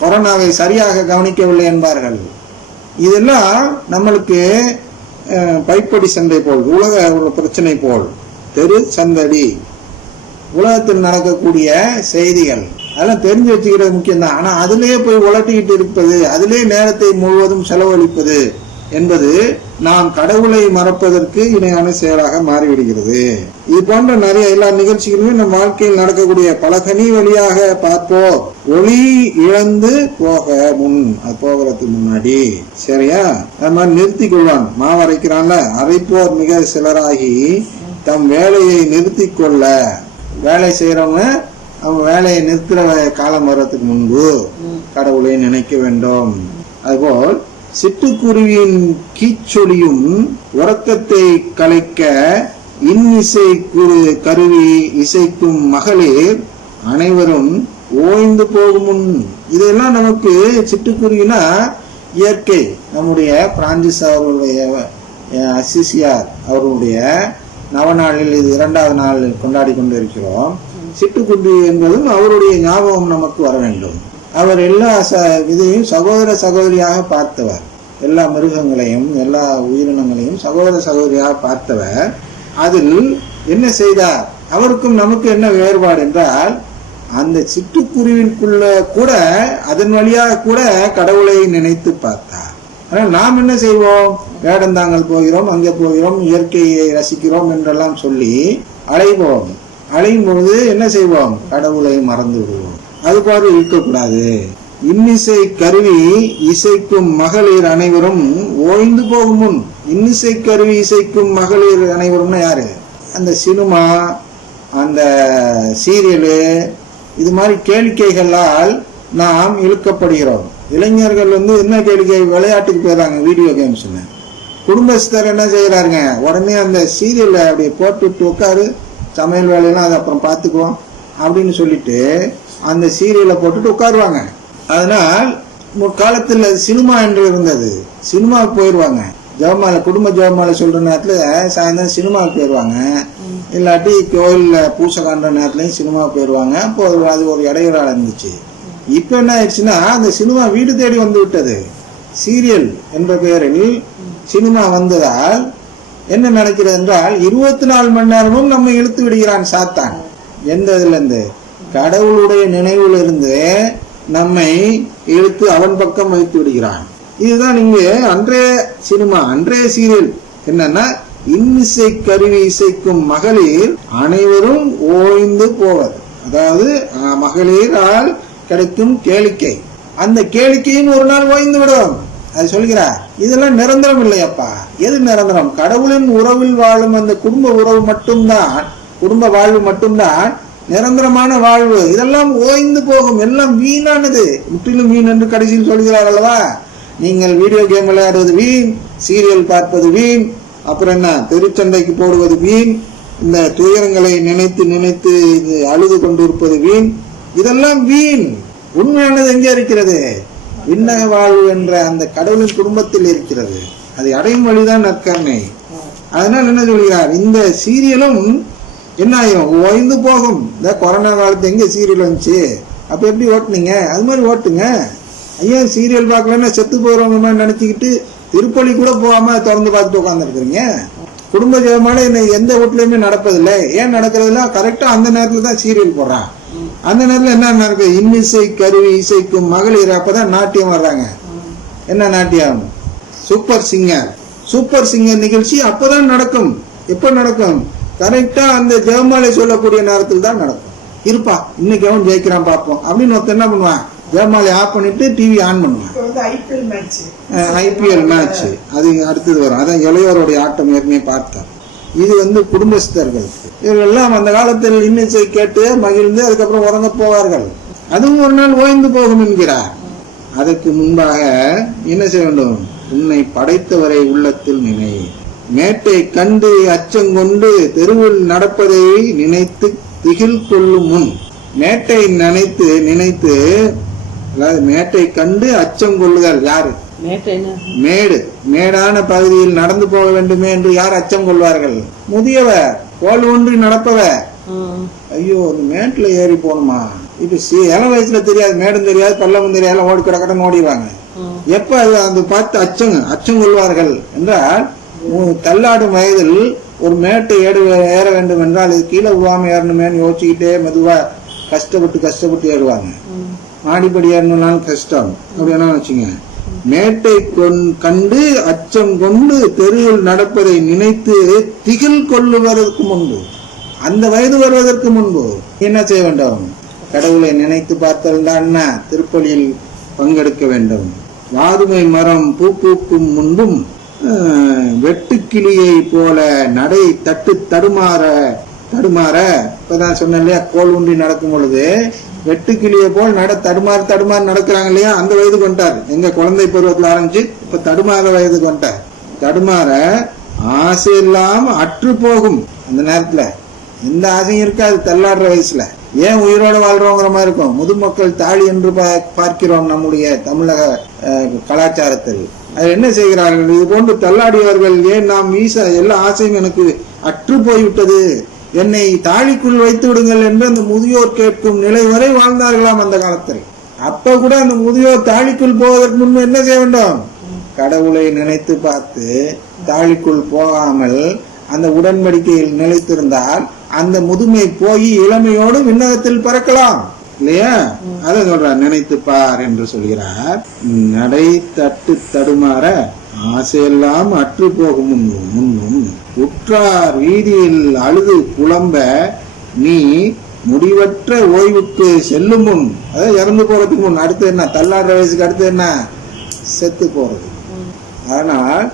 கொரோனாவை சரியாக கவனிக்கவில்லை என்பார்கள். இதெல்லாம் நம்மளுக்கு பைப்படி சண்டை போல் உலக பிரச்சனை போல் தெரு சந்தடி உலகத்தில் நடக்கக்கூடிய செய்திகள் அதெல்லாம் தெரிஞ்சு வச்சுக்கிறது முக்கியம்தான். ஆனால் அதுலேயே போய் உலட்டிக்கிட்டு இருப்பது அதிலே நேரத்தை முழுவதும் செலவழிப்பது என்பது நாம் கடவுளை மறப்பதற்கு இணையான செயலாக மாறிவிடுகிறது. இது போன்ற நிறைய எல்லா நிகழ்ச்சிகளுமே நம் வாழ்க்கையில் நடக்கக்கூடிய பல கனி வழியாக பார்ப்போம். ஒளி இழந்து போக முன் அது போகிறதுக்கு முன்னாடி. சரியா? அது மாதிரி நிறுத்தி கொள்வான். மாவு அரைக்கிறான்ல அரைப்போர் மிக சிலராகி தம் வேலையை நிறுத்தி கொள்ள. வேலை செய்யறவங்க அவங்க வேலையை நிறுத்துற காலம் வர்றதுக்கு முன்பு கடவுளை நினைக்க வேண்டும். அதுபோல் சிட்டுக்குருவியின் கீச்சொலியும் உறக்கத்தை கலைக்க இன்னிசை குரு கருவி இசைக்கும் மகளிர் அனைவரும் ஓய்ந்து போகும் இதெல்லாம் நமக்கு சிட்டுக்குருவினா இயற்கை. நம்முடைய பிரான்சிஸ் அவர்களுடைய அஹ், அசிசியார் அவர்களுடைய நவநாளில் இது இரண்டாவது நாள் கொண்டாடி கொண்டு இருக்கிறோம் சிட்டுக்குருவி என்பதும் அவருடைய ஞாபகம் நமக்கு வர வேண்டும். அவர் எல்லா ச இதையும் சகோதர சகோதரியாக பார்த்தவர். எல்லா மிருகங்களையும் எல்லா உயிரினங்களையும் சகோதர சகோதரியாக பார்த்தவர். அதில் என்ன செய்தார்? அவருக்கும் நமக்கு என்ன வேறுபாடு என்றால் அந்த சிட்டுக்குருவிற்குள்ள கூட அதன் வழியாக கூட கடவுளை நினைத்து பார்த்தார். ஆனால் நாம் என்ன செய்வோம்? வேடந்தாங்கல் போகிறோம் அங்கே போகிறோம் இயற்கையை ரசிக்கிறோம் என்றெல்லாம் சொல்லி அலைவோம். அலையும் பொழுது என்ன செய்வோம்? கடவுளை மறந்து விடுவோம். அது பாரு இருக்கக்கூடாது. இன்னிசை கருவி இசைக்கும் மகளிர் அனைவரும் ஓய்ந்து போகும் முன் இன்னிசை கருவி இசைக்கும் மகளிர் அனைவரும்னா யாரு? அந்த சினிமா அந்த சீரியலு இது மாதிரி கேளிக்கைகளால் நாம் இழுக்கப்படுகிறோம். இளைஞர்கள் வந்து என்ன கேளிக்கை? விளையாட்டுக்கு போயிடுறாங்க வீடியோ கேம்ஸ்னு குடும்பஸ்தர் என்ன செய்கிறாருங்க உடனே அந்த சீரியலை அப்படியே போட்டுட்டு உட்காரு. சமையல் வேலையெல்லாம் அதை அப்புறம் பார்த்துக்குவோம் அப்படின்னு சொல்லிட்டு அந்த சீரியலை போட்டுட்டு உட்காருவாங்க. அதனால் முற்காலத்தில் சினிமா என்று இருந்தது. சினிமாவுக்கு போயிடுவாங்க ஜெபமாலை குடும்ப ஜெபமாலை சொல்கிற நேரத்தில் சாயந்தரம் சினிமாவுக்கு போயிடுவாங்க இல்லாட்டி கோயிலில் பூசை காண்ற நேரத்துலையும் சினிமாவுக்கு போயிடுவாங்க அப்போ அது ஒரு இடையூறாக இருந்துச்சு. இப்போ என்ன ஆயிடுச்சுன்னா அந்த சினிமா வீடு தேடி வந்து விட்டது. சீரியல் என்ற பெயரில் சினிமா வந்ததால் என்ன நினைக்கிறது என்றால் இருபத்தி நாலு மணி நேரமும் நம்ம இழுத்து விடுகிறான் சாத்தான். எந்த இதுலேருந்து கடவுளுடைய நினைவிலிருந்து நம்மை எடுத்து அவன் பக்கம் வைத்து விடுகிறான். இதுதான் இங்கு அன்றைய சினிமா அன்றைய சீரியல். என்னன்னா இன்னிசை கருவி இசைக்கும் மகளிர் அனைவரும் ஓய்ந்து போவது அதாவது மகளிரால் கிடைக்கும் கேளிக்கை. அந்த கேளிக்கையும் ஒரு நாள் ஓய்ந்து விடும். அது சொல்கிறார் இதெல்லாம் நிரந்தரம் இல்லையப்பா. எது நிரந்தரம்? கடவுளின் உறவில் வாழும் அந்த குடும்ப உறவு மட்டும்தான். குடும்ப வாழ்வு மட்டும்தான். நிரந்தரமான வாழ்வு. இதெல்லாம் ஓய்ந்து போகும். எல்லாம் வீணானது. முற்றிலும் வீண் என்று கடைசியில் சொல்கிறார் அல்லவா? நீங்கள் வீடியோ கேம் விளையாடுவது வீண் சீரியல் பார்ப்பது வீண் அப்புறம் என்ன? திருச்சண்டைக்கு போடுவது வீண் இந்த துயரங்களை நினைத்து நினைத்து இது அழுது கொண்டிருப்பது வீண். இதெல்லாம் வீண். உண்மையானது எங்கே இருக்கிறது? விண்ணக வாழ்வு என்ற அந்த கடவுளின் குடும்பத்தில் இருக்கிறது. அதை அடையும் வழிதான் நற்கருணை. அதனால் என்ன சொல்கிறார்? இந்த சீரியலும் என்ன ஆகும்? ஓய்ந்து போகும். இந்த கொரோனா காலத்து எங்க சீரியல் வந்துச்சு? அப்ப எப்படி ஓட்டுனீங்க? அது மாதிரி ஓட்டுங்க. ஐயா சீரியல் பார்க்கலன்னா செத்து போறவங்க மாதிரி நினைச்சுக்கிட்டு திருப்பலி கூட போகாம திறந்து பார்த்துட்டு உட்காந்துருக்குறீங்க குடும்ப ஜெயமால எந்த வீட்லயுமே நடப்பதில்லை. ஏன் நடக்கிறதுல கரெக்டா அந்த நேரத்துல தான் சீரியல் போடுறான் அந்த நேரத்துல என்ன நடக்கு? இன்னிசை கருவி இசைக்கும் மகளிர் அப்பதான் நாட்டியம் வர்றாங்க. என்ன நாட்டியம்? Super singer. சூப்பர் சிங்கர் நிகழ்ச்சி அப்பதான் நடக்கும். எப்ப நடக்கும்? கரெக்டா அந்த ஜெயமாலை சொல்லக்கூடிய நேரத்தில் தான் நடக்கும். இருப்பா இன்னைக்கு அவன் ஜெயிக்கிறான் பார்ப்போம் அப்படின்னு ஒருத்தன் என்ன பண்ணுவான்? ஜெயமாலை ஆஃப் பண்ணிட்டு டிவி ஆன் பண்ணுவான். ஐபிஎல் மேட்ச் அது அடுத்தது வரும். அதான் இளையோருடைய ஆட்டம் ஏற்கனவே பார்த்தோம் இது வந்து குடும்பஸ்தர்களுக்கு. இவர்கள்லாம் அந்த காலத்தில் இன்னிசை கேட்டு மகிழ்ந்து அதுக்கப்புறம் உறங்க போவார்கள். அதுவும் ஒரு நாள் ஓய்ந்து போகும் என்கிறார். அதற்கு முன்பாக என்ன செய்ய வேண்டும்? உன்னை படைத்தவரை உள்ளத்தில் நினை. மேட்டை கண்டு அச்சங்கொண்டு தெருவில் நடப்பதை நினைத்து திகில் கொள்ளும் முன் மேட்டை நினைத்து நினைத்து அதாவது மேட்டை கண்டு அச்சம் கொள்ளுதல் யாரு? மேடு. மேடான பகுதியில் நடந்து போக வேண்டுமே என்று யார் அச்சம் கொள்வார்கள்? முதியவர் கோல் ஒன்றி நடப்பவர். ஐயோ இந்த மேட்ல ஏறி போகணுமா? இப்ப இளம் வயசுல தெரியாது மேடும் தெரியாது பள்ளமும் தெரியாது ஓடி கிடக்கடன் ஓடிடுவாங்க. ம். எப்ப அது அந்த பார்த்து அச்சங்க அச்சம் கொள்வார்கள் என்றால் உ- தள்ளாடும் வயதில் ஒரு மேட்டை ஏடு ஏற வேண்டும் என்றால் இது கீழே விழாம ஏறணுமேன்னு யோசிச்சுக்கிட்டே மெதுவா கஷ்டப்பட்டு கஷ்டப்பட்டு ஏறுவாங்க. மாடிப்படி ஏறணும்னாலும் கஷ்டம். அப்படின்னா வச்சுங்க. மேட்டை கொண்- கண்டு அச்சம் கொண்டு தெருவில் நடப்பதை நினைத்து திகில் கொள்ளுவதற்கு முன்பு அந்த வயது வருவதற்கு முன்பு என்ன செய்ய வேண்டும்? கடவுளை நினைத்து பார்த்தல் தான் திருப்பலியில் பங்கெடுக்க வேண்டும். வாதுமை மரம் பூ பூக்கும் முன்பும் வெட்டுக்கிளியை போல நடை தட்டு தடுமாற தடுமாற இப்பதான் சொன்னேன் இல்லையா கோல் ஊன்றி நடக்கும் பொழுது வெட்டுக்கிளியை போல் நட தடுமாறு தடுமாறு நடக்கிறாங்க இல்லையா அந்த வயதுக்கு வந்துட்டார். எங்க குழந்தை பருவத்தில் ஆரம்பிச்சு இப்ப தடுமாற வயதுக்கு வந்துட்டார். தடுமாற ஆசை இல்லாம அற்று போகும் அந்த நேரத்துல. எந்த ஆசையும் இருக்காது தள்ளாடுற வயசுல. ஏன் உயிரோட வாழ்றோங்கிற மாதிரி இருக்கும். முதுமக்கள் தாலி என்று பா- பார்க்கிறோம் நம்முடைய தமிழக கலாச்சாரத்தில். என்ன செய்கிறார்கள்? இது போன்று தள்ளாடியவர்கள் ஏன் நாம் வீச எல்லா ஆசையும் எனக்கு அற்று போய்விட்டது? என்னை தாழிக்குள் வைத்து விடுங்கள் என்று அந்த முதியோர் கேட்கும் நிலை வரை வாழ்ந்தார்களாம் அந்த காலத்தில். அப்ப கூட அந்த முதியோர் தாழிக்குள் போவதற்கு முன்பு என்ன செய்ய வேண்டும்? கடவுளை நினைத்து பார்த்து தாழிக்குள் போகாமல் அந்த உடன்படிக்கையில் நிலைத்திருந்தால் அந்த முதுமை போய் இளமையோடு விண்ணகத்தில் பறக்கலாம். இல்லையா? அதை சொல்றார் நினைத்து பார் என்று சொல்கிறார். நடை தட்டு தடுமாற ஆசையெல்லாம் அற்று போகும். முன்னும் உற்றார் வீதியில் அழுது புலம்ப நீ முடிவற்ற ஓய்வுக்கு செல்லும் முன் அதாவது இறந்து போறதுக்கு முன் அடுத்து என்ன? தள்ளாடுற வயசுக்கு அடுத்து என்ன? செத்து போறது. ஆனால்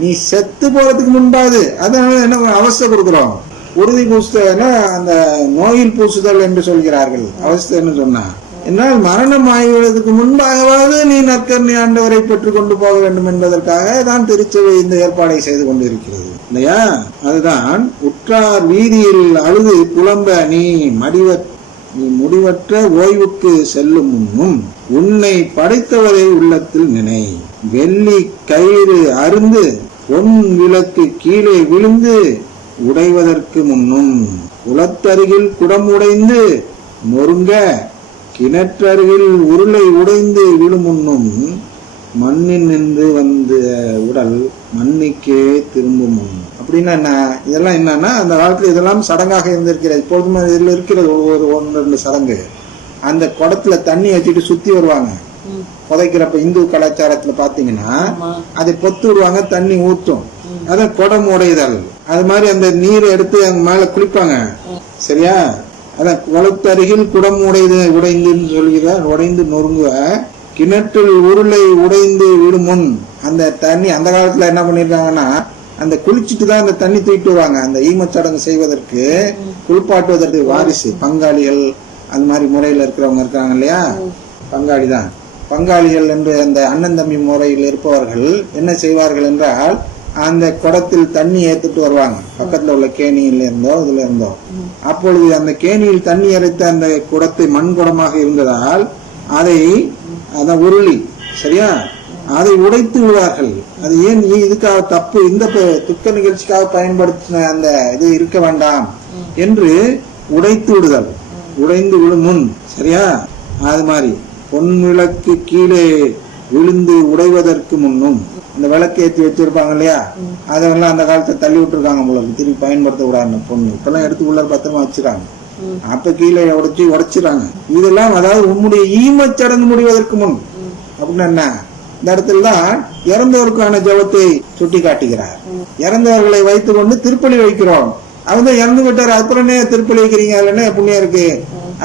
நீ செத்து போறதுக்கு முன்பாது அதனால என்ன அவஸ்தை கொடுக்கிறோம் உறுதி பூசுதல்னா அந்த நோயில் பூசுதல் என்று சொல்கிறார்கள். அவஸ்தைன்னு சொன்னா என்னால் மரணம் ஆகிவிடுவதற்கு முன்பாகவாவது நீ நற்கர்ணி ஆண்டவரை பெற்றுக் கொண்டு போக வேண்டும் என்பதற்காக தான் திருச்சபை இந்த ஏற்பாடை செய்து கொண்டிருக்கிறது. இல்லையா? அதுதான் உற்றார் வீதியில் அழுது புலம்ப நீ மடிவ நீ முடிவற்ற ஓய்வுக்கு செல்லும் முன்னும் உன்னை படைத்தவரை உள்ளத்தில் நினை. வெள்ளி கயிறு அருந்து பொன் விளக்கு கீழே விழுந்து உடைவதற்கு முன்னும் குளத்தருகில் குடம் உடைந்து நொறுங்க கிணற்றருகில் உருளை உடைந்து விழும் முன்னும் மண்ணில் நின்று வந்த உடல் மண்ணுக்கே திரும்பும் அப்படின்னா என்ன? இதெல்லாம் என்னன்னா அந்த காலத்துல இதெல்லாம் சடங்காக இருந்திருக்கிறது. இப்பொழுதும் இதில் இருக்கிறது ஒரு ஒன்று ரெண்டு சடங்கு. அந்த குடத்துல தண்ணி வச்சுட்டு சுத்தி வருவாங்க. புதைக்கிறப்ப இந்து கலாச்சாரத்துல பாத்தீங்கன்னா. அதை பொத்து விடுவாங்க தண்ணி ஊத்தும் அதான் குடம் உடைதல். அது மாதிரி அந்த நீரை எடுத்து அங்க மேல குளிப்பாங்க. சரியா? அதான் குளத்தருகில் குடம் உடைது உடைந்துன்னு சொல்லிதான் உடைந்து நொறுங்குவ. கிணற்றில் உருளை உடைந்து விடும் முன் அந்த தண்ணி அந்த காலத்துல என்ன பண்ணிருக்காங்கன்னா அந்த குளிச்சுட்டு தான் அந்த தண்ணி தூக்கிட்டு வருவாங்க. அந்த ஈமச்சடங்கு செய்வதற்கு குளிப்பாட்டுவதற்கு வாரிசு பங்காளிகள் அந்த மாதிரி முறையில் இருக்கிறவங்க இருக்காங்க இல்லையா? பங்காளி தான் பங்காளிகள் என்று அந்த அண்ணன் தம்பி முறையில் இருப்பவர்கள் என்ன செய்வார்கள் என்றால் அந்த குடத்தில் தண்ணி ஏத்துட்டு வருவாங்க. பக்கத்துல உள்ள கேணியில இருந்தோ இதுல இருந்தோ. அப்பொழுது அந்த கேணியில் தண்ணி இறைத்த அந்த குடத்தை மண் குடமாக இருந்ததால் அதை அந்த உருளி சரியா? அதை உடைத்து விடுவார்கள். அது ஏன் இதுக்காக தப்பு இந்த துக்க நிகழ்ச்சிக்காக பயன்படுத்தின அந்த இது இருக்க வேண்டாம் என்று உடைத்து விடுதல். உடைந்து விடும் முன் சரியா? அது மாதிரி பொன் விளக்கு கீழே விழுந்து உடைவதற்கு முன்னும் இந்த விளக்கு ஏத்தி வச்சிருப்பாங்க இல்லையா? அதெல்லாம் அந்த காலத்தை தள்ளி விட்டுருக்காங்க உங்களுக்கு திருப்பி பயன்படுத்த கூடாது பொண்ணு. இப்பெல்லாம் எடுத்து உள்ள பத்திரமா வச்சிருக்காங்க. அப்ப கீழே உடைச்சு உடைச்சிறாங்க இதெல்லாம் அதாவது ஈமச் சடங்கு முடிவதற்கு முன். அப்படின்னா என்ன? இந்த இடத்துல தான் இறந்தவருக்கான ஜெபத்தை சுட்டி காட்டுகிறார் இறந்தவர்களை வைத்துக் கொண்டு திருப்பலி வைக்கிறோம். அவங்க இறந்து விட்டார் அப்புறம் என்ன திருப்பலி வைக்கிறீங்க? அதுல என்ன புண்ணியம் இருக்கு?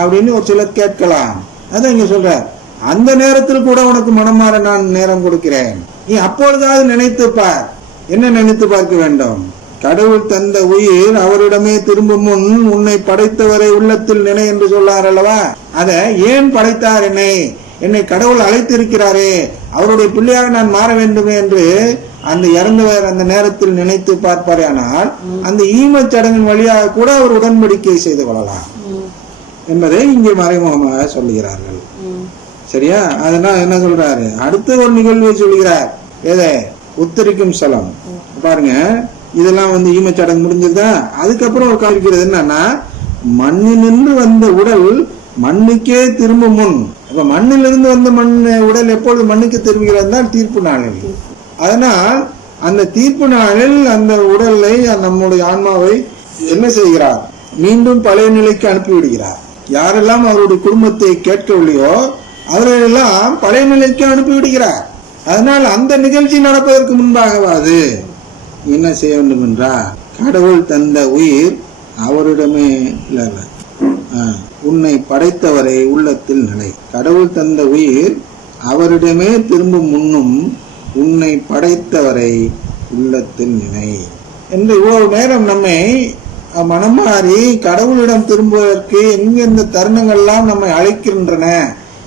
அப்படின்னு ஒரு சிலர் கேட்கலாம். அதான் இங்க சொல்றார். அந்த நேரத்தில் கூட உனக்கு மனம் மாற நான் நேரம் கொடுக்கிறேன். நீ அப்பொழுதாவது நினைத்து பார். என்ன நினைத்து பார்க்க வேண்டும்? கடவுள் தந்த உயிர் அவரிடமே திரும்பும் முன் உன்னை படைத்தவரை உள்ளத்தில் நினை என்று சொல்லார் அல்லவா? அத ஏன் படைத்தார் என்னை? என்னை கடவுள் அழைத்திருக்கிறாரே. அவருடைய பிள்ளையாக நான் மாற வேண்டுமே என்று அந்த இறந்தவர் அந்த நேரத்தில் நினைத்து பார்ப்பாரேயானால் அந்த ஈமச் சடங்கின் வழியாக கூட அவர் உடன்படிக்கை செய்து கொள்ளலாம். என்பதை இங்கே மறைமுகமாக சொல்லுகிறார்கள். சரியா? அதனால என்ன சொல்றாரு? அடுத்து ஒரு நிகழ்வை சொல்கிறார். எதை? உத்தரிக்கும் ஸ்தலம் பாருங்க இதெல்லாம் வந்து ஈமச்சடங்கு முடிஞ்சதா? அதுக்கப்புறம் ஒரு காமிக்கிறது என்னன்னா மண்ணினின்று வந்த உடல் மண்ணுக்கே திரும்பும் முன். அப்ப மண்ணிலிருந்து வந்த மண் உடல் எப்பொழுது மண்ணுக்கு திரும்புகிறது தான் தீர்ப்பு நாளில். அதனால் அந்த தீர்ப்பு நாளில் அந்த உடலை நம்முடைய ஆன்மாவை என்ன செய்கிறார்? மீண்டும் பழைய நிலைக்கு அனுப்பிவிடுகிறார். யாரெல்லாம் அவருடைய குடும்பத்தை கேட்கவில்லையோ அவர்களெல்லாம் பழைய நிலைக்கு அனுப்பிவிடுகிறார் அதனால் அந்த நிகழ்ச்சி நடப்பதற்கு முன்பாகவாது என்ன செய்ய வேண்டும் என்றால் கடவுள் தந்த உயிர் அவரிடமே இல்லை ஆ, உன்னை படைத்தவரை உள்ளத்தில் நிலை. கடவுள் தந்த உயிர் அவரிடமே திரும்பும் முன்னும் உன்னை படைத்தவரை உள்ளத்தில் நினை என்று இவ்வளவு நேரம் நம்மை மனமாறி கடவுளிடம் திரும்புவதற்கு எங்கெந்த தருணங்கள்லாம் நம்மை அழைக்கின்றன?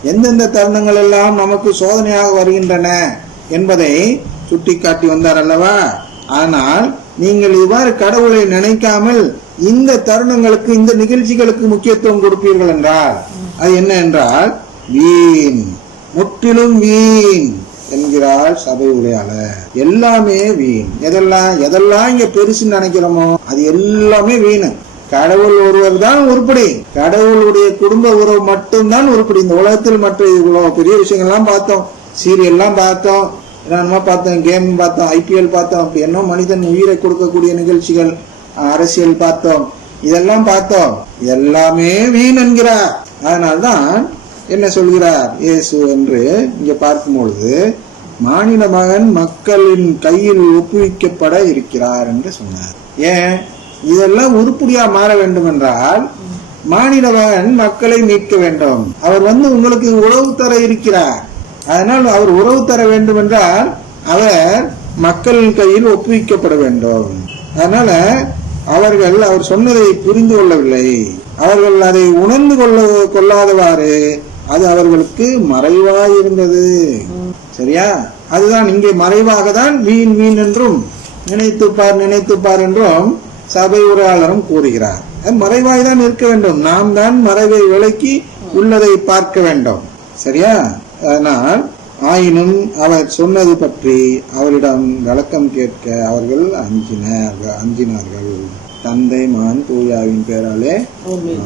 எந்தெந்த தருணங்கள் எல்லாம் நமக்கு சோதனையாக வருகின்றன என்பதை சுட்டிக்காட்டி வந்தார் அல்லவா? ஆனால் நீங்கள் இவ்வாறு கடவுளை நினைக்காமல் இந்த தருணங்களுக்கு இந்த நிகழ்ச்சிகளுக்கு முக்கியத்துவம் கொடுப்பீர்கள் என்றால் அது என்ன என்றால் வீண் முற்றிலும் வீண் என்கிறார் சபை உரையாளர். எல்லாமே வீண். எதெல்லாம் எதெல்லாம் இங்க பெருசுன்னு நினைக்கிறோமோ அது எல்லாமே வீணு. கடவுள் ஒருவர் தான் உருப்படி. கடவுளுடைய குடும்ப உறவு மட்டும்தான் உருப்படி. இந்த உலகத்தில் மற்ற இவ்வளோ பெரிய விஷயங்கள்லாம் பார்த்தோம். சீரியல்லாம் பார்த்தோம். என்னென்னமோ பார்த்தோம். கேம் பார்த்தோம். ஐபிஎல் பார்த்தோம். அப்படி என்ன மனிதன் உயிரை கொடுக்கக்கூடிய நிகழ்ச்சிகள் அரசியல் பார்த்தோம். இதெல்லாம் பார்த்தோம். எல்லாமே வீண் என்கிறார். அதனால்தான் என்ன சொல்கிறார்? இயேசு என்று இங்கே பார்க்கும் பொழுது மாநில மகன் மக்களின் கையில் ஒப்புவிக்கப்பட இருக்கிறார் என்று சொன்னார். ஏன்? இதெல்லாம் உருப்படியா மாற வேண்டும் என்றால் மாநிலவன் மக்களை மீட்க வேண்டும். அவர் வந்து உங்களுக்கு உறவு தர இருக்கிறார். அதனால் அவர் உறவு தர வேண்டும் என்றால் அவர் மக்கள் கையில் ஒப்புவிக்கப்பட வேண்டும். அதனால அவர்கள் அவர் சொன்னதை புரிந்து கொள்ளவில்லை. அவர்கள் அதை உணர்ந்து கொள்ள கொள்ளாதவாறு அது அவர்களுக்கு மறைவாய் இருந்தது. சரியா? அதுதான் இங்கே மறைவாக தான் வீண் வீண் என்றும் நினைத்துப்பார் நினைத்துப்பார் என்றும் சபை உரையாளரும் கூறுகிறார். மறைவாய் தான் இருக்க வேண்டும். நாம் தான் மறைவை விலக்கி உள்ளதை பார்க்க வேண்டும். சரியா? அதனால் ஆயினும் அவர் சொன்னது பற்றி அவரிடம் விளக்கம் கேட்க அவர்கள் அஞ்சினார்கள் அஞ்சினார்கள். தந்தை மகன் தூயாவின் பேராலே. ஆமென்.